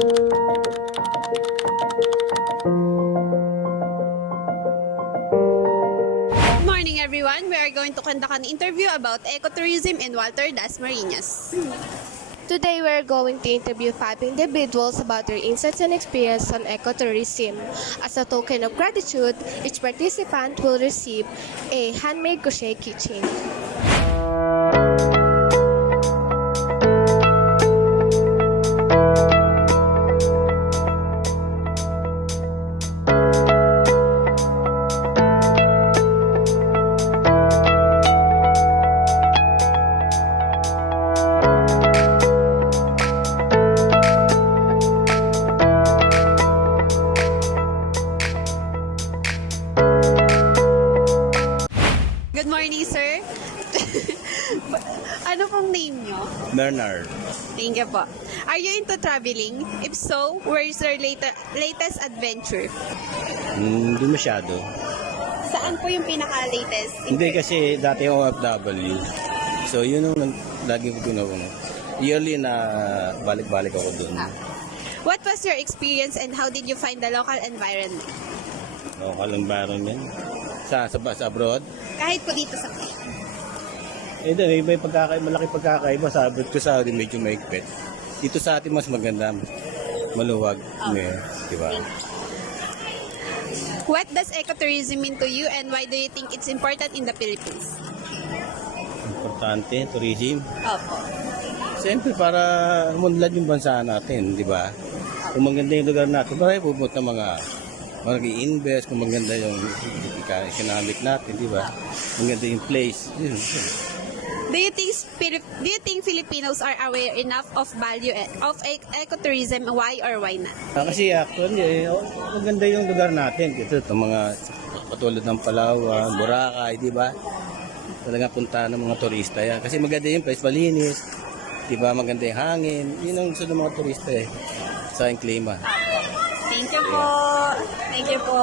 Good morning everyone. We are going to conduct an interview about ecotourism in Walter Das Marinas. Today, we're going to interview 5 individuals about their insights and experience on ecotourism. As a token of gratitude, each participant will receive a handmade crochet keychain. Good morning, sir. Ano pong name nyo? Bernard. Thank you po. Are you into traveling? If so, where is your latest adventure? Hindi masyado. Saan po yung pinaka-latest? Hindi kasi dati ako OFW. So yun ang lagi ko ginawa. Yearly na balik-balik ako doon. What was your experience and how did you find the local environment? Local environment. Sa abroad. Kahit po dito sa May malaki pagkakaiba. Sabi ko sa atin medyo maigpit. Dito sa atin mas maganda. Maluwag. Diba? What does ecotourism mean to you and why do you think it's important in the Philippines? Importante, tourism. Opo. Siyempre para umunlad yung bansa natin, di ba? Kung maganda yung lugar natin, para pupunta mga mag-i-invest, kung maganda yung economic natin, di ba? Maganda yung place. Yun. Do you think Filipinos are aware enough of value of ecotourism? Why or why not? Kasi actually, maganda yung lugar natin. Ito, mga patulad ng Palawan, Boracay, di ba? Talaga punta ng mga turista yan. Kasi maganda yung place, malinis. Di ba? Maganda yung hangin. Yun ang gusto ng mga turista sa aking klima. Thank you po. Thank you po.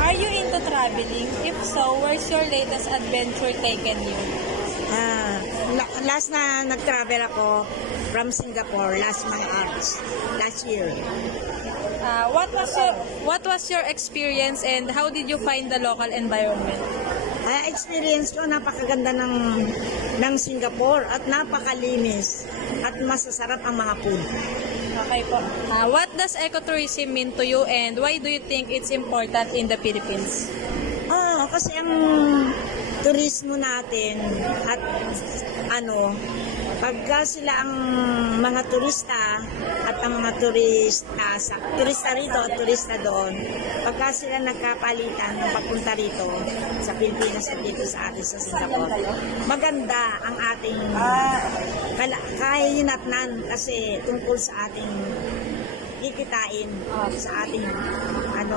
Are you into traveling? If so, where's your latest adventure taken you? Last na nag-travel ako from Singapore last year. What was your experience and how did you find the local environment? Experience ko, napakaganda ng Singapore at napakalinis at masasarap ang mga food. Okay po. What does ecotourism mean to you and why do you think it's important in the Philippines? Kasi ang turismo natin at pagka sila ang mga turista at ang mga turista rito at turista doon, pagka sila nagkapalitan ng papunta rito sa Pilipinas at dito sa atin sa Singapore, maganda ang ating kahinatnan kasi tungkol sa ating kikitain sa ating ang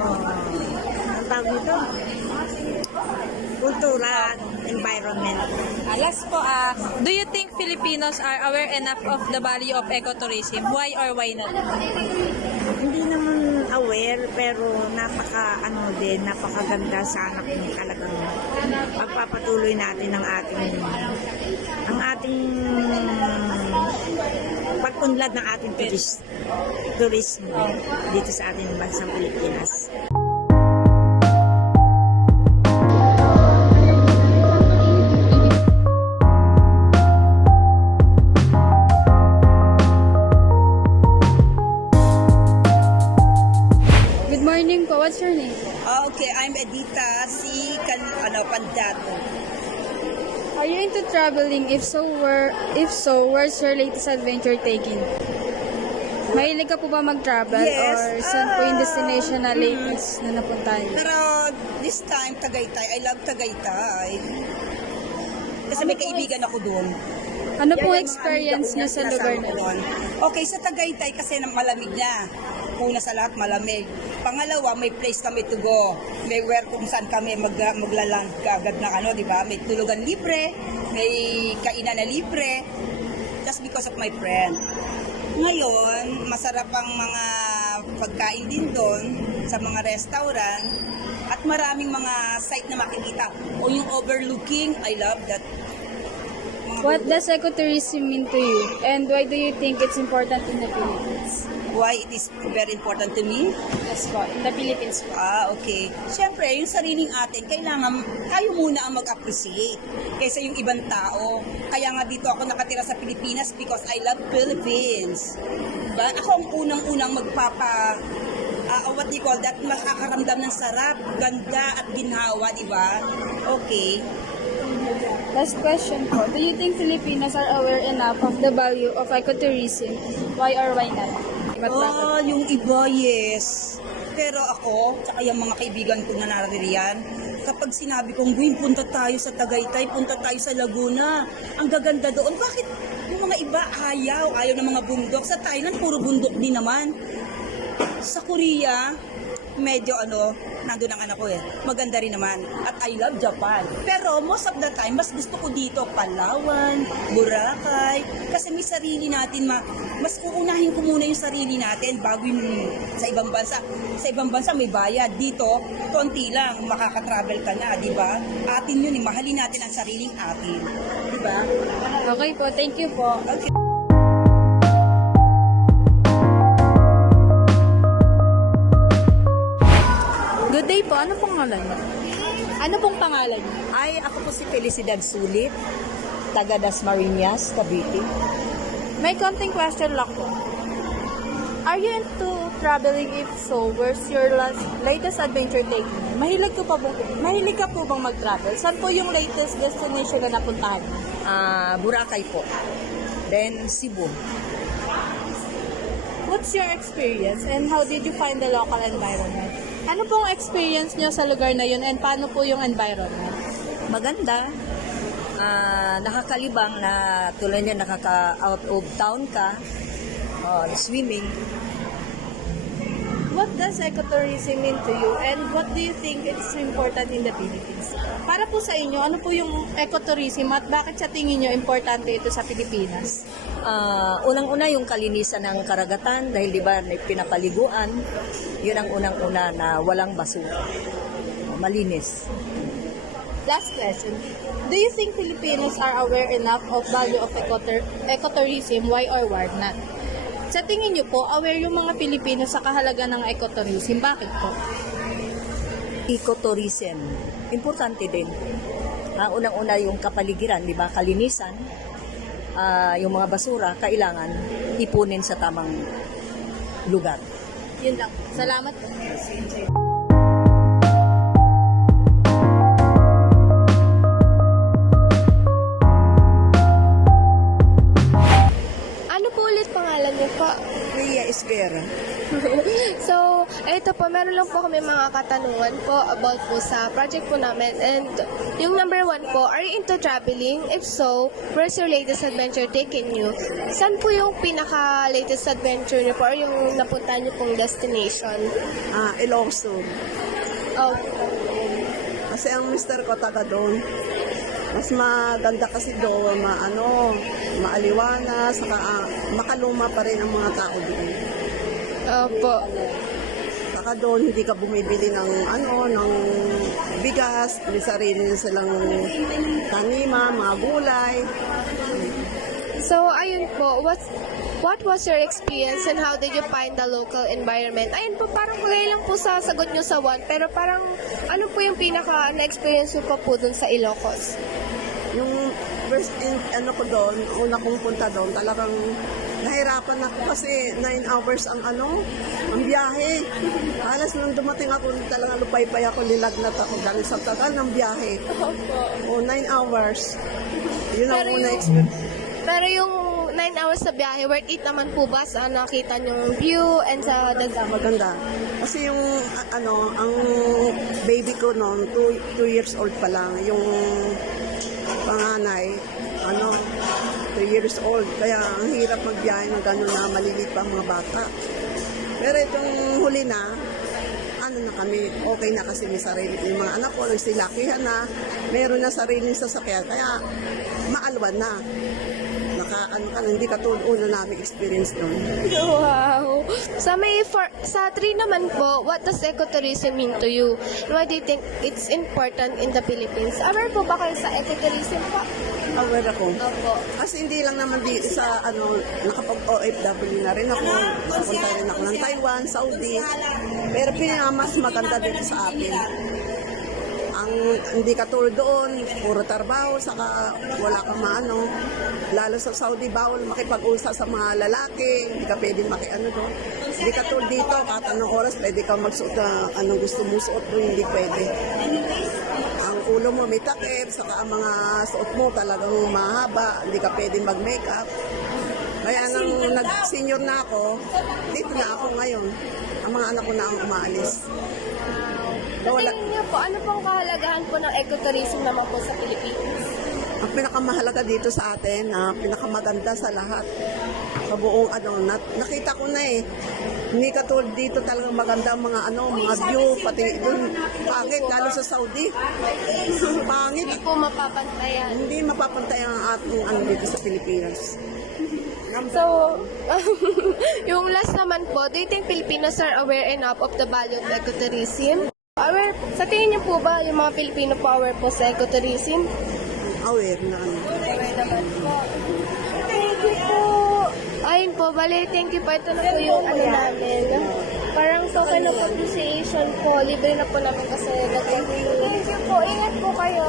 tawag nito? Kultura, environment. Last po, do you think Filipinos are aware enough of the value of ecotourism? Why or why not? Hindi naman aware pero napakaganda sana kung talagang pagpapatuloy natin ang ating pag-unlad ng ating turismo dito sa ating bansang Pilipinas. Good morning po. What's your name? Okay, I'm Edita C. Pandato. Are you into traveling? If so, where's your latest adventure taking? Mahilig ka po ba mag-travel? Yes. Or saan po yung destination na latest na napuntahan niyo? Pero this time, Tagaytay. I love Tagaytay. Kasi may kaibigan ako doon. Ano pong experience niyo sa lugar na yun? Okay, sa Tagaytay kasi malamig na. Una sa lahat, malamig. Pangalawa, may place kami to go. May where kung saan kami maglaland agad na di ba? May tulugan libre, may kainan na libre. Just because of my friend. Ngayon, masarap ang mga pagkain din doon sa mga restaurant at maraming mga site na makikita. O yung overlooking, I love that. What does ecotourism mean to you? And why do you think it's important in the Philippines? Why it is very important to me? Yes po, in the Philippines po. Okay. Siyempre, yung sariling atin, kailangan tayo muna ang mag-appreciate kaysa yung ibang tao. Kaya nga dito ako nakatira sa Pilipinas because I love Philippines. Diba? Ako ang unang-unang what do you call that? Makakaramdam ng sarap, ganda at ginhawa, di ba? Okay. Last question po. Do you think Filipinos are aware enough of the value of ecotourism? Why or why not? Oh, yung iba, yes. Pero ako, tsaka yung mga kaibigan ko na naririyan, kapag sinabi kong, Buin, punta tayo sa Tagaytay, punta tayo sa Laguna, ang gaganda doon. Bakit yung mga iba ayaw ng mga bundok? Sa Thailand, puro bundok din naman. Sa Korea, medyo nandun ang anak ko maganda rin naman. At I love Japan. Pero most of the time, mas gusto ko dito, Palawan, Boracay. Kasi may sarili natin, mas uunahin ko muna yung sarili natin bago yung sa ibang bansa. Sa ibang bansa may bayad. Dito, konti lang, makaka-travel ka na, di ba? Atin yun, mahalin natin ang sariling atin. Di ba? Okay po, thank you po. Okay. Good day po. Ano pong pangalan niyo? Ano pong pangalan niyo? Ay, ako po si Felicidad Sulit, taga Dasmariñas, Cavite. May konting question lang po. Are you into traveling? If so, where's your latest adventure taking? Mahilig ka po bang mag-travel? Saan po yung latest destination na napuntahan mo? Boracay po. Then Cebu. What's your experience and how did you find the local environment? Ano pong experience nyo sa lugar na yun and paano po yung environment? Maganda. Nakakalibang na tulad niya nakaka-out of town ka. Swimming. What does ecotourism mean to you and what do you think it's important in the Philippines? Para po sa inyo, ano po yung ecotourism at bakit sa tingin nyo importante ito sa Pilipinas? Unang-una yung kalinisan ng karagatan dahil di ba may pinapaliguan. Yun ang unang-una na walang basura. Malinis. Last question. Do you think Filipinos are aware enough of value of ecotourism? Why or why not? Sa tingin nyo po, aware yung mga Pilipino sa kahalaga ng ecotourism? Bakit po? Ecotourism, importante din. Unang-una yung kapaligiran, di ba? Kalinisan, yung mga basura, kailangan ipunin sa tamang lugar. Yun lang. Salamat po. Ano po ulit pangalan niyo po? Rhea Esguerra. So, ito po, meron lang po kami mga katanungan po about po sa project po namin. And yung number 1 po, are you into traveling? If so, where's your latest adventure taking you? Saan po yung pinaka-latest adventure niyo po or yung napunta niyo pong destination? Ilongso. Oh, Kasi ang mister ko taga doon. Mas maganda kasi doon, maaliwanas, saka makaluma pa rin ang mga tao doon. opo. Saka doon hindi ka bumibili ng ng bigas, may sarili silang tanima, mga gulay. So, ayun po, what was your experience and how did you find the local environment? Ayun po, parang kulay lang po sa sagot nyo sa 1, pero parang ano po yung pinaka na-experience nyo pa po dun sa Ilocos? Yung first ko doon, una kong punta doon, talagang nahirapan ako kasi 9 hours ang biyahe. Halos nung dumating ako, talagang lupay-pay ako, nilagnat ako dahil sa tagal ng biyahe. O 9 hours. Yun ang Pero una yung- experience. Pero yung 9 hours sa biyahe, worth it naman po ba sa nakita yung view and sa dagat? Maganda. Kasi yung ang baby ko noon, 2 years old pa lang. Yung panganay, 3 years old. Kaya ang hirap magbiyahe ng gano'n na maliliit pa ang mga bata. Pero itong huli na kami, okay na kasi may sarili. Yung mga anak ko, nagsilakihan na, meron na sariling sasakyan. Kaya maalwan na. Hindi katulad una namin experience doon. Wow! Sa 3 naman po, what does ecotourism mean to you? And why do you think it's important in the Philippines? Aware po ba kayo sa ecotourism po? Aware ako. Opo. Kasi hindi lang naman dito sa nakapag-OFW na rin ako. Nakapunta rin ako ng Taiwan, Saudi. Pero mas maganda dito sa atin. Ang hindi katulad doon, puro trabaho, saka wala kang maano. Lalo sa Saudi, bawal makipag-usap sa mga lalaki, hindi ka pwede makiano doon. Hindi katulad dito, kahit anong oras, pwede kang magsuot na anong gusto mo suot doon, hindi pwede. Ang ulo mo may takip, saka ang mga suot mo talagang mahaba, hindi ka pwede mag-makeup. Kaya nang nag-senior na ako, dito na ako ngayon. Ang mga anak ko na ang umaalis. Sa tingin niyo po, ano pong kahalagahan po ng ecotourism naman po sa Pilipinas? Ang pinakamahalaga dito sa atin, pinakamaganda sa lahat. Sa buong nakita ko na eh. Hindi katulad dito talagang maganda ang mga mga view, pati doon, pangit, lalo sa Saudi. Pangit. Hindi po mapapantayan. Hindi mapapantay ang ating dito sa Pilipinas. So, yung last naman po, do you think Filipinos are aware enough of the value of ecotourism? Sa tingin niyo po ba yung mga Pilipino po aware po sa ecotourism? Aware na Aware naman po. Thank you po. Ayun po, bali, thank you po. Ito na po yung namin. Parang token of appreciation po. Libre na po namin kasi nag-review. Thank you po. Ingat po kayo.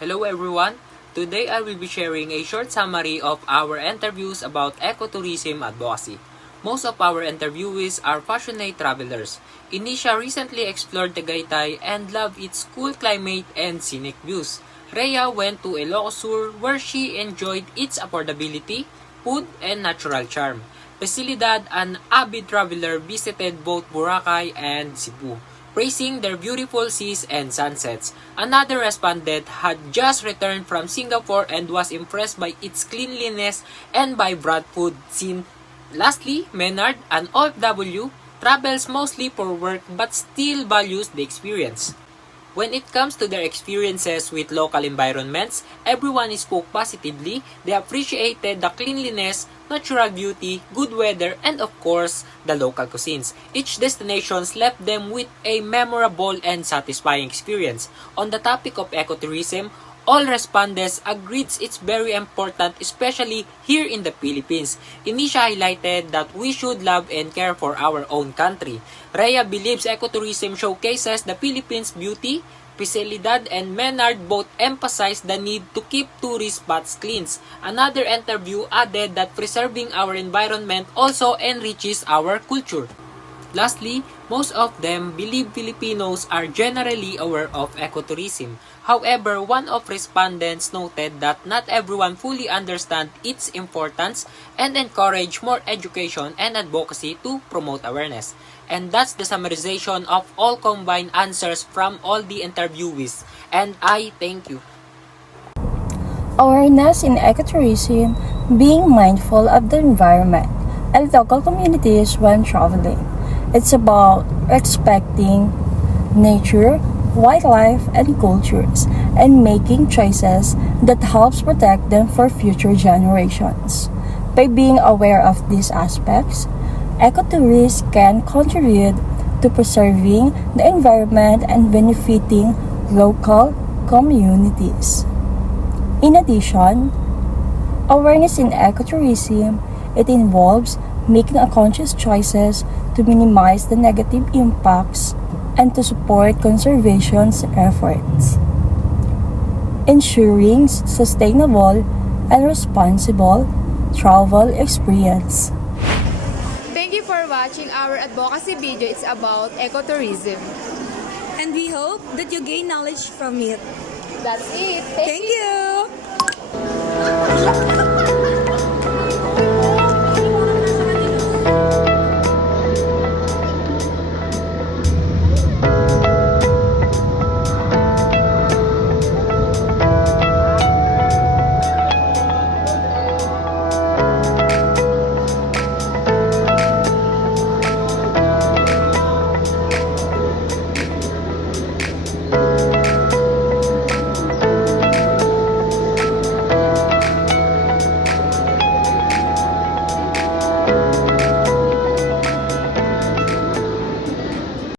Hello everyone! Today I will be sharing a short summary of our interviews about ecotourism advocacy. Most of our interviewees are passionate travelers. Inisha recently explored Tagaytay and loved its cool climate and scenic views. Rhea went to Ilocos Sur where she enjoyed its affordability, food, and natural charm. Facilidad, an avid traveler, visited both Boracay and Cebu, praising their beautiful seas and sunsets. Another respondent had just returned from Singapore and was impressed by its cleanliness and vibrant food scene. Lastly, Menard, an OFW, travels mostly for work but still values the experience. When it comes to their experiences with local environments, everyone spoke positively. They appreciated the cleanliness, natural beauty, good weather, and of course, the local cuisines. Each destination left them with a memorable and satisfying experience. On the topic of ecotourism, all respondents agreed it's very important, especially here in the Philippines. Inisha highlighted that we should love and care for our own country. Rhea believes ecotourism showcases the Philippines' beauty. Facilidad and Menard both emphasized the need to keep tourist spots clean. Another interview added that preserving our environment also enriches our culture. Lastly, most of them believe Filipinos are generally aware of ecotourism. However, one of respondents noted that not everyone fully understands its importance and encourage more education and advocacy to promote awareness. And that's the summarization of all combined answers from all the interviewees. And I thank you. Awareness in ecotourism, being mindful of the environment and local communities when traveling. It's about respecting nature, wildlife, and cultures, and making choices that helps protect them for future generations. By being aware of these aspects, ecotourists can contribute to preserving the environment and benefiting local communities. In addition, awareness in ecotourism, it involves making a conscious choices to minimize the negative impacts and to support conservation's efforts, ensuring sustainable and responsible travel experience. Thank you for watching our advocacy video. It's about ecotourism. And we hope that you gain knowledge from it. That's it. Thank you!